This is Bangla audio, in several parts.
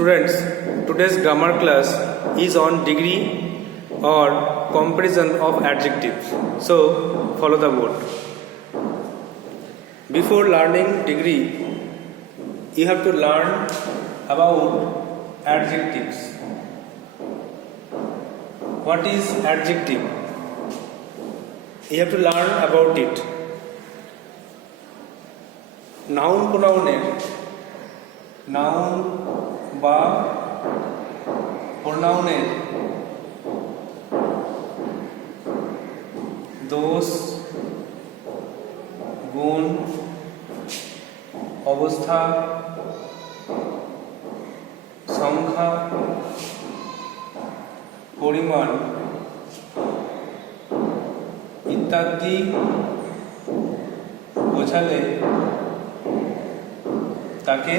Students, today's grammar class is on degree or comparison of adjectives. So, follow the board. Before learning degree, you have to learn about adjectives. What is adjective? You have to learn about it. Noun pronoun noun বা প্রোনাউনের দোষ গুণ অবস্থা সংখ্যা পরিমাণ ইত্যাদি বোঝালে তাকে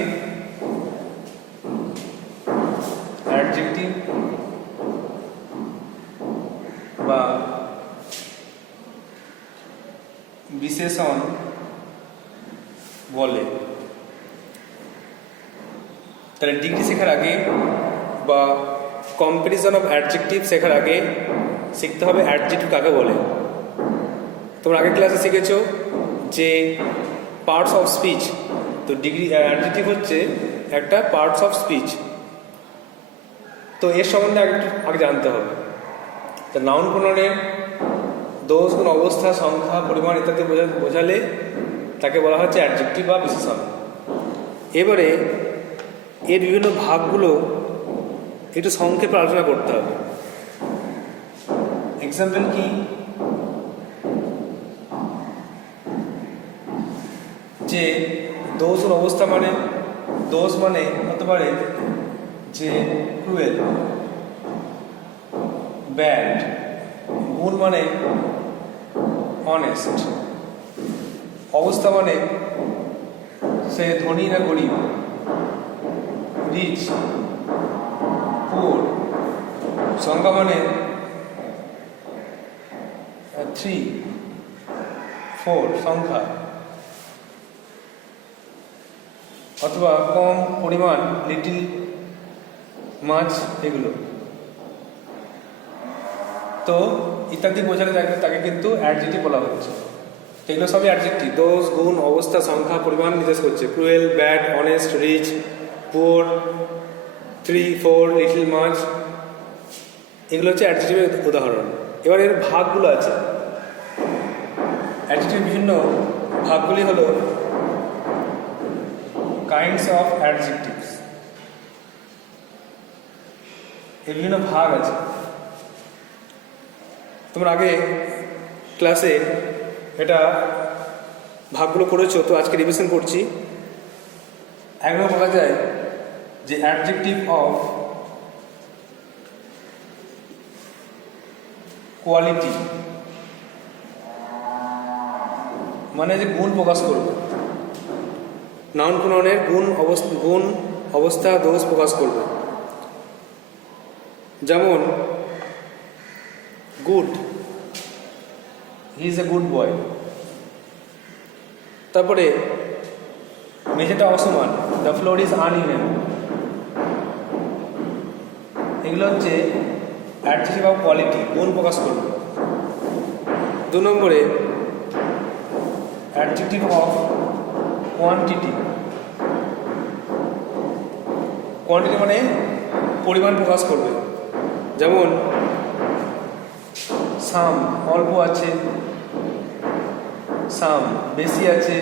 অ্যাডজেক্টিভ বা বিশেষণ বলে। তাহলে ডিগ্রি শেখার আগে বা কম্পারিজন অফ অ্যাডজেক্টিভ শেখার আগে শিখতে হবে অ্যাডজেক্টিভ কাকে বলে। তোমরা আগের ক্লাসে শিখেছো যে পার্টস অফ স্পিচ, তো ডিগ্রি অ্যাডজেক্টিভ হচ্ছে একটা পার্টস অফ স্পিচ। তো এর সম্বন্ধে আগে জানতে হবে। তো নাউন প্রোনাউনের দোষ গুণ অবস্থা সংখ্যা পরিমাণ ইত্যাদি বোঝালে তাকে বলা হচ্ছে অ্যাডজেক্টিভ বা বিশেষণ। এবারে এর বিভিন্ন ভাগগুলো একটু সংক্ষেপে আলোচনা করতে হবে। এক্সাম্পল কি, যে দোষ গুণ অবস্থা মানে দোষ মানে হতে পারে যে ক্রুয়েল, ব্যাড। গুণ মানে অনেস্ট। অবস্থা মানে সে ধনী না গরিব, রিচ পুয়ার। সংখ্যা মানে 3, 4 সংখ্যা, অথবা কম পরিমাণ লিটিল মাছ, এগুলো। তো ইত্যাদি বোঝালে তাকে কিন্তু অ্যাডজেক্টিভ বলা হচ্ছে। এগুলো সবই অ্যাডজেক্টিভ। দোষ গুণ অবস্থা সংখ্যা পরিমাণ নির্দেশ করছে। Cruel, bad, honest, rich, poor, 3, 4 little much, এগুলো হচ্ছে অ্যাডজেক্টিভের উদাহরণ। এবার এর ভাগগুলো আছে। অ্যাডজেক্টিভের বিভিন্ন ভাগগুলি হলো কাইন্ডস অফ অ্যাডজেক্টিভস। এর বিভিন্ন ভাগ আছে। তোমরা আগে ক্লাসে এটা ভাগগুলো করেছো, তো আজকে রিভিশন করছি। একবার বলা যায় যে অ্যাডজেক্টিভ অফ কোয়ালিটি মানে যে গুণ প্রকাশ করবে। নাউন প্রোনাউনের গুণ অবস্থা দোষ প্রকাশ করবে। যেমন good, he is a good boy. তারপরে মেঝেটা অসমান, দ্য ফ্লোর ইজ আনইভেন। এগুলো হচ্ছে অ্যাডজেক্টিভ অফ কোয়ালিটি, গুণ প্রকাশ করবে। 2 নম্বরে অ্যাডজেক্টিভ অফ কোয়ান্টিটি। কোয়ান্টিটি মানে পরিমাণ প্রকাশ করবে। যেমন সাম অল্প আছে, সাম বেশি আছে,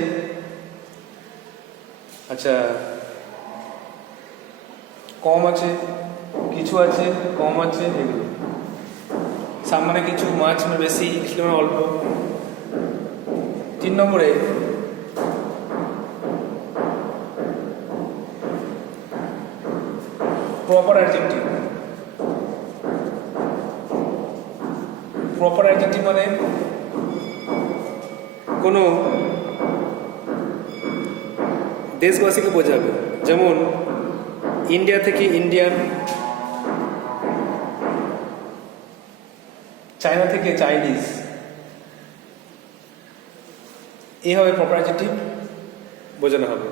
আচ্ছা কম আছে, কিছু আছে, কম আছে, এগুলো। সাম মানে কিছু, মাছ মানে বেশি, কিছু মানে অল্প। 3 নম্বরে প্রপার অ্যাডজেক্টিভ। প্রপার অ্যাডজেক্টিভ মানে কোনো দেশবাসীকে বোঝাবে। যেমন ইন্ডিয়া থেকে ইন্ডিয়ান, চায়না থেকে চাইনিজ, এইভাবে প্রপার অ্যাডজেক্টিভ বোঝানো হবে।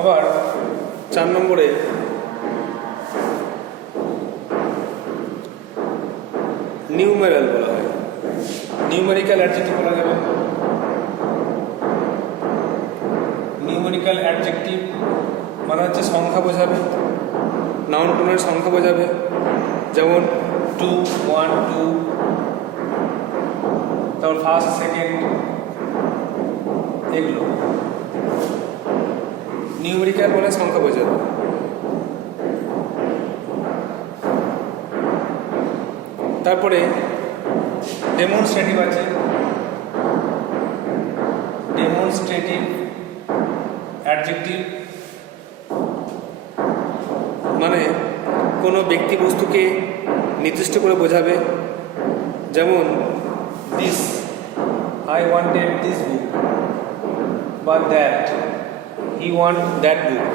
আবার 4 নম্বরে নিউমেরাল বলা হয়, নিউমেরিক্যাল অ্যাডজেক্টিভ বলা যাবে। নিউমেরিক্যাল অ্যাডজেক্টিভ মানে হচ্ছে সংখ্যা বোঝাবে, নাউন প্রোনাউনের সংখ্যা বোঝাবে, যেমন 2, 1, 2, তারপর ফার্স্ট, সেকেন্ড, এগুলো নিউমেরিক্যাল বলে সংখ্যা বোঝাবে। তারপরে ডেমনস্ট্রেটিভ আছে, ডেমনস্ট্রেটিভ অ্যাডজেক্টিভ মানে কোনো ব্যক্তি বস্তুকে নির্দিষ্ট করে বোঝাবে, যেমন this, I wanted this book, বা that, he want that book,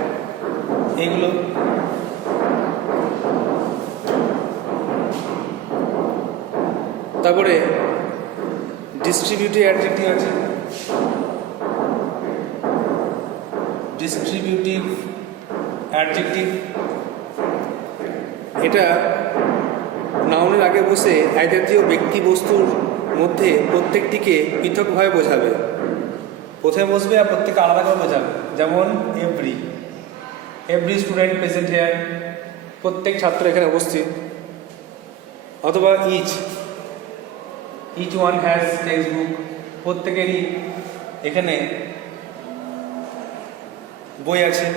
এগুলো। তারপরে ডিস্ট্রিবিউটিভ অ্যাডজেক্টিভ আছে, ডিস্ট্রিবিউটিভ অ্যাডজেক্টিভ এটা নাউনের আগে বসে এক জাতীয় ব্যক্তি বস্তুর মধ্যে প্রত্যেকটিকে পৃথকভাবে বোঝাবে, প্রথমে বসবে আর প্রত্যেককে আলাদা করে বোঝাবে, যেমন every, every student present here, প্রত্যেক ছাত্র এখানে উপস্থিত। অথবা each one has textbook, প্রত্যেকেরই এখানে বই আছে।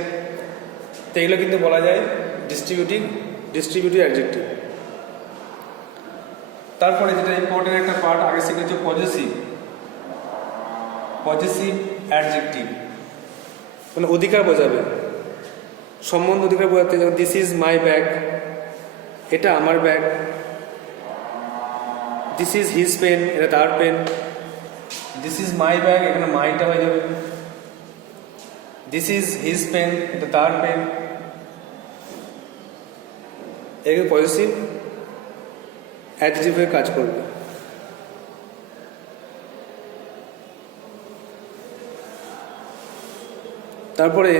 তো এগুলো কিন্তু বলা যায় ডিস্ট্রিবিউটিভ অ্যাডজেক্টিভ। তারপরে যেটা ইম্পর্টেন্ট একটা পার্ট আগে শিখেছে, পজেসিভ অ্যাডজেক্টিভ মানে অধিকার বোঝাবে, সম্বন্ধ অধিকার বোঝাতে, যেমন দিস ইজ মাই ব্যাগ, এটা আমার bag. This is his pen, এটা তার pen. This is my bag, এখানে মাইটা হয়ে যাবে। দিস ইজ হিজ পেন, এটা তার পেন। এগুলো পজিটিভ অ্যাডজেক্টিভ হয়ে কাজ করবে। তারপরে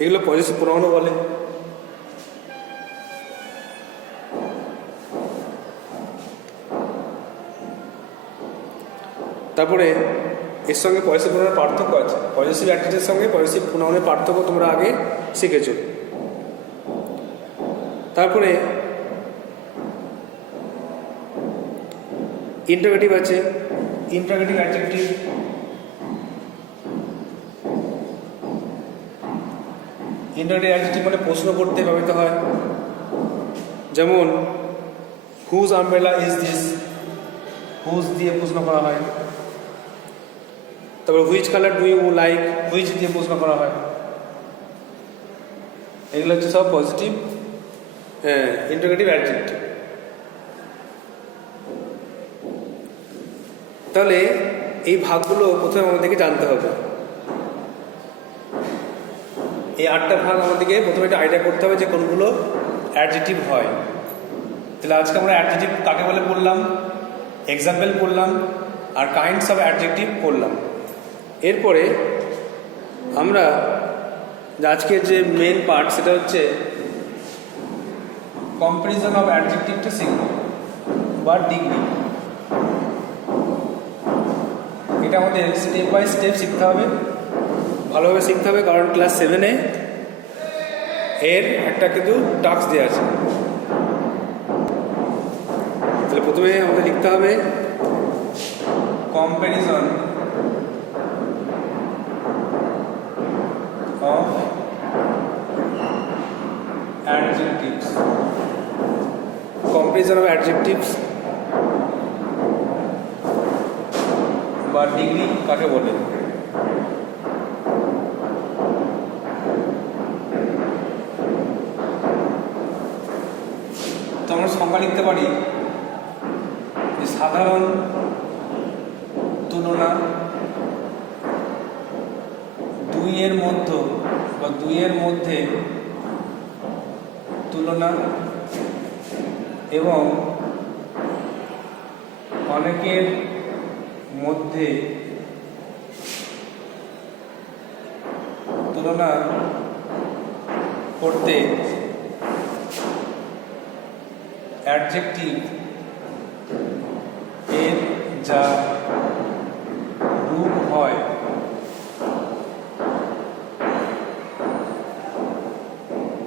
এগুলো পজিটিভ প্রোনাউনও বলে। তারপরে এর সঙ্গে পজিটিভ প্রোনাউনের পার্থক্য আছে, পজিটিভ অ্যাডজেক্টিভের সঙ্গে পজিটিভ প্রোনাউনের পার্থক্য তোমরা আগে শিখেছো। তারপরে ইন্টারোগেটিভ আছে, ইন্টারোগেটিভ অ্যাডজেক্টিভ ইন্টারোগেটিভ অ্যাডজেক্টিভ মানে প্রশ্ন করতে ব্যবহৃত হয়, যেমন whose umbrella is this, whose দিয়ে প্রশ্ন করা হয়। তারপর which colour do you like, which দিয়ে প্রশ্ন করা হয়। এগুলো হচ্ছে সব পজিটিভ ইন্টারোগেটিভ অ্যাডজেক্টিভ। তাহলে এই ভাগগুলো প্রথমে আমাদেরকে জানতে হবে। এই 8টা ভাগ আমাদেরকে প্রথমে একটা আইডিয়া করতে হবে যে কোনগুলো অ্যাডজেক্টিভ হয়। তাহলে আজকে আমরা অ্যাডজেক্টিভ কাকে বলে পড়লাম, এক্সাম্পল পড়লাম, আর কাইন্ডস অফ অ্যাডজেক্টিভ পড়লাম। এরপরে আমরা আজকের যে মেন পার্ট সেটা হচ্ছে কম্পারিজন অফ অ্যাডজেক্টিভটা শিখব, বা ডিগ্রি। এটা আমাদের স্টেপ বাই স্টেপ শিখতে হবে, ভালোভাবে শিখতে হবে, কারণ ক্লাস 7-এ এর একটা কিন্তু টাস্ক দেওয়া আছে। তাহলে প্রথমে আমাদের লিখতে হবে comparison of adjectives, comparison of adjectives বা ডিগ্রি কাকে বলে। তো আমরা সংজ্ঞা লিখতে পারি যে সাধারণ তুলনা, দুইয়ের মধ্যে বা দুইয়ের মধ্যে তুলনা এবং অনেকের মধ্যে তুলনা করতে অ্যাডজেক্টিভ এর যা রূপ হয়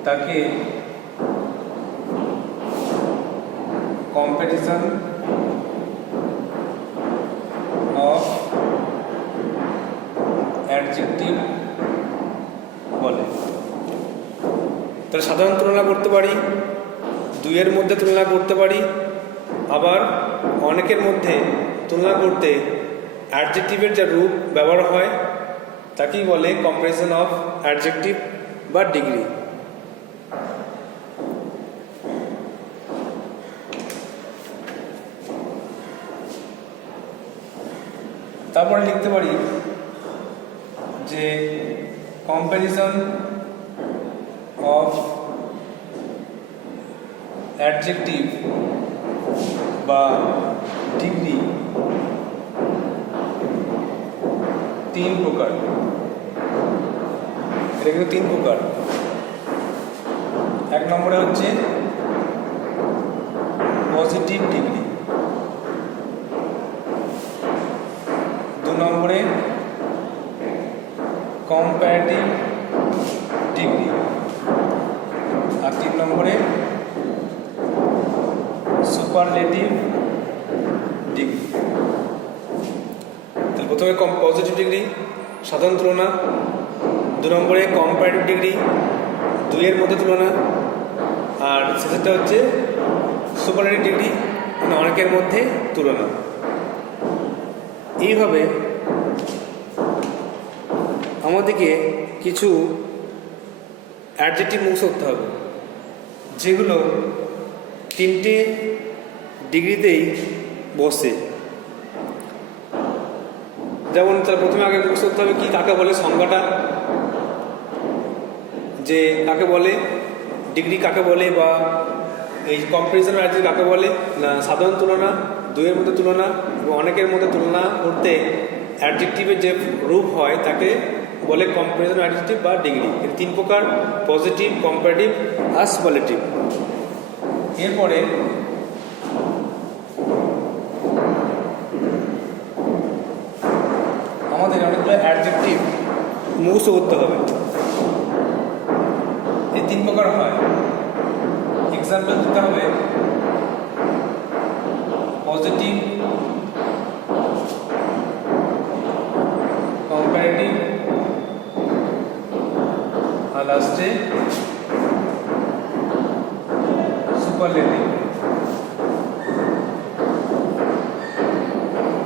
তাকে কম্প্যারিজন অফ অ্যাডজেক্টিভ বলে। তাহলে সাধারণ তুলনা করতে পারি, দুইয়ের মধ্যে তুলনা করতে পারি, আবার অনেকের মধ্যে তুলনা করতে অ্যাডজেক্টিভের যা রূপ ব্যবহার হয় তাকেই বলে কম্প্যারিজন অফ অ্যাডজেক্টিভ বা ডিগ্রি। তারপরে লিখতে পারি যে কম্প্যারিজন অফ অ্যাডজেক্টিভ বা ডিগ্রি তিন প্রকার। এটা কিন্তু তিন প্রকার। এক নম্বরে হচ্ছে পজিটিভ ডিগ্রি, দু নম্বরে কম্পারেটিভ ডিগ্রি, আর তিন নম্বরে সুপারলেটিভ ডিগ্রি। তাহলে প্রথমে পজিটিভ ডিগ্রি সাধারণ তুলনা, দু নম্বরে কম্পারেটিভ ডিগ্রি দুইয়ের মধ্যে তুলনা, আর শেষেরটা হচ্ছে সুপারলেটিভ ডিগ্রি মানে অনেকের মধ্যে তুলনা। এইভাবে আমাদেরকে কিছু অ্যাডজেক্টিভ মুখস্থ করতে হবে যেগুলো তিনটে ডিগ্রিতেই বসে। যেমন তার প্রথমে আগে মুখস্থ করতে হবে কি কাকে বলে, সংজ্ঞাটা, যে কাকে বলে, ডিগ্রি কাকে বলে, বা এই কম্প্যারিজন অ্যাডজেক্টিভ কাকে বলে। না, সাধারণ তুলনা, দুইয়ের মধ্যে তুলনা এবং অনেকের মধ্যে তুলনা করতে অ্যাডজেক্টিভের যে রূপ হয় তাকে বলে কম্প্যারিজন অ্যাডজেক্টিভ বা ডিগ্রি। এর তিন প্রকার: পজিটিভ, কম্পারেটিভ আর সুপারলেটিভ। এরপরে আমাদের অনেকগুলো অ্যাডজেক্টিভ মুখস্থ করতে হবে। এই তিন প্রকার হয়। এক্সাম্পল দিতে হবে পজিটিভ, কম্পারেটিভ আর লাস্টে সুপারলেটিভ।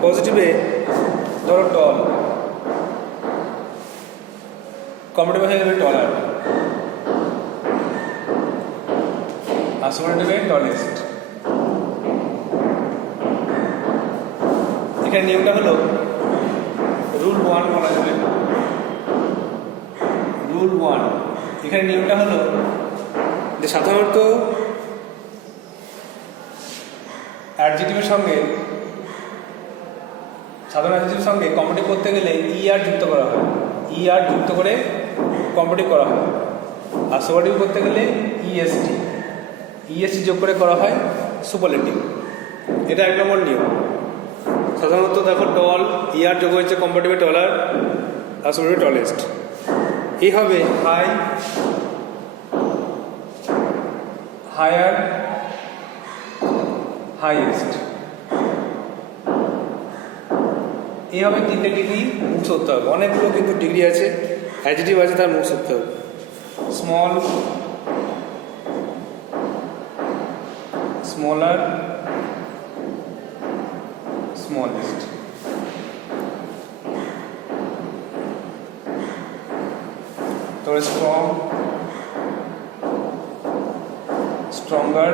পজিটিভে ধরো টল, কম্পারেটিভ হয়ে যাবে টলার, আর সুপারলেটিভে টলেস্ট। এখানে নিয়মটা হলো রুল 1 বলা যাবে। রুল 1 এখানে নিয়মটা হলো যে সাধারণত অ্যাডজেক্টিভের সঙ্গে কম্পারেটিভ করতে গেলে ER যুক্ত করা হয়, ER যুক্ত করে কম্পারেটিভ করা হয়। আর সুপারলেটিভ করতে গেলে EST যোগ করে করা হয় সুপারলেটিভ। এটা এক নম্বর নিয়ম। সাধারণত দেখো টল, ER যোগ হয়েছে কম্পারেটিভে টলার, আর সুপারলেটিভে টলেস্ট। এই হবে হাই, হায়ার, হাইয়েস্ট। এইভাবে তিনটে ডিগ্রি মুখস্থ করতে হবে। অনেকগুলো কিন্তু ডিগ্রি আছে, অ্যাডজেক্টিভ আছে, তার মুখস্থ করতে হবে। Small, smaller, smallest. তারপরে স্ট্রং, স্ট্রঙ্গার,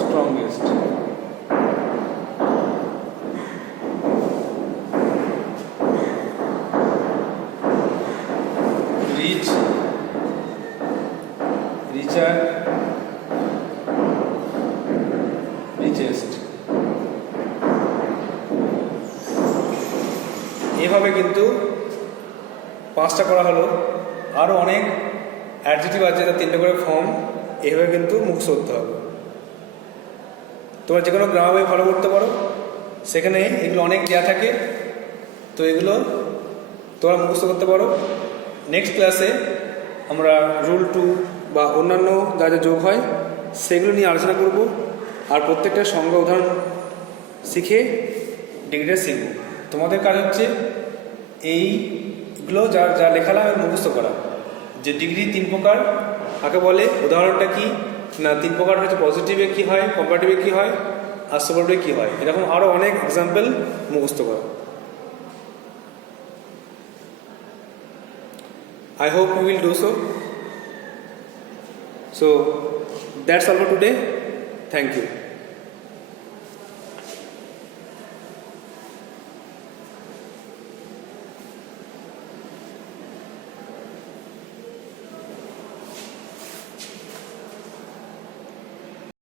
স্ট্রংগেস্ট। রিচ, রিচার, এভাবে কিন্তু 5টা করা হলো। আরও অনেক অ্যাডজেক্টিভ আছে, তার 3টে করে ফর্ম, এভাবে কিন্তু মুখস্থ করতে হবে। তোমরা যে কোনো গ্রামার বই ফলো করতে পারো, সেখানে এগুলো অনেক দেওয়া থাকে, তো এগুলো তোমরা মুখস্থ করতে পারো। নেক্সট ক্লাসে আমরা রুল 2 বা অন্যান্য যা যা যোগ হয় সেগুলো নিয়ে আলোচনা করব, আর প্রত্যেকটা সংজ্ঞা উদাহরণ শিখে ডিগ্রিটা শিখব। তোমাদের কাজ হচ্ছে এইগুলো যা যা লেখালাম মুখস্থ করা, যে ডিগ্রি 3 প্রকার কাকে বলে, উদাহরণটা কি না, 3 প্রকার হচ্ছে পজিটিভে কী হয়, কম্পারেটিভে কী হয়, আর সুপারটিভে কী হয়, এরকম আরও অনেক এক্সাম্পল মুখস্থ করা। I hope you will do so. So that's all for today. Thank you.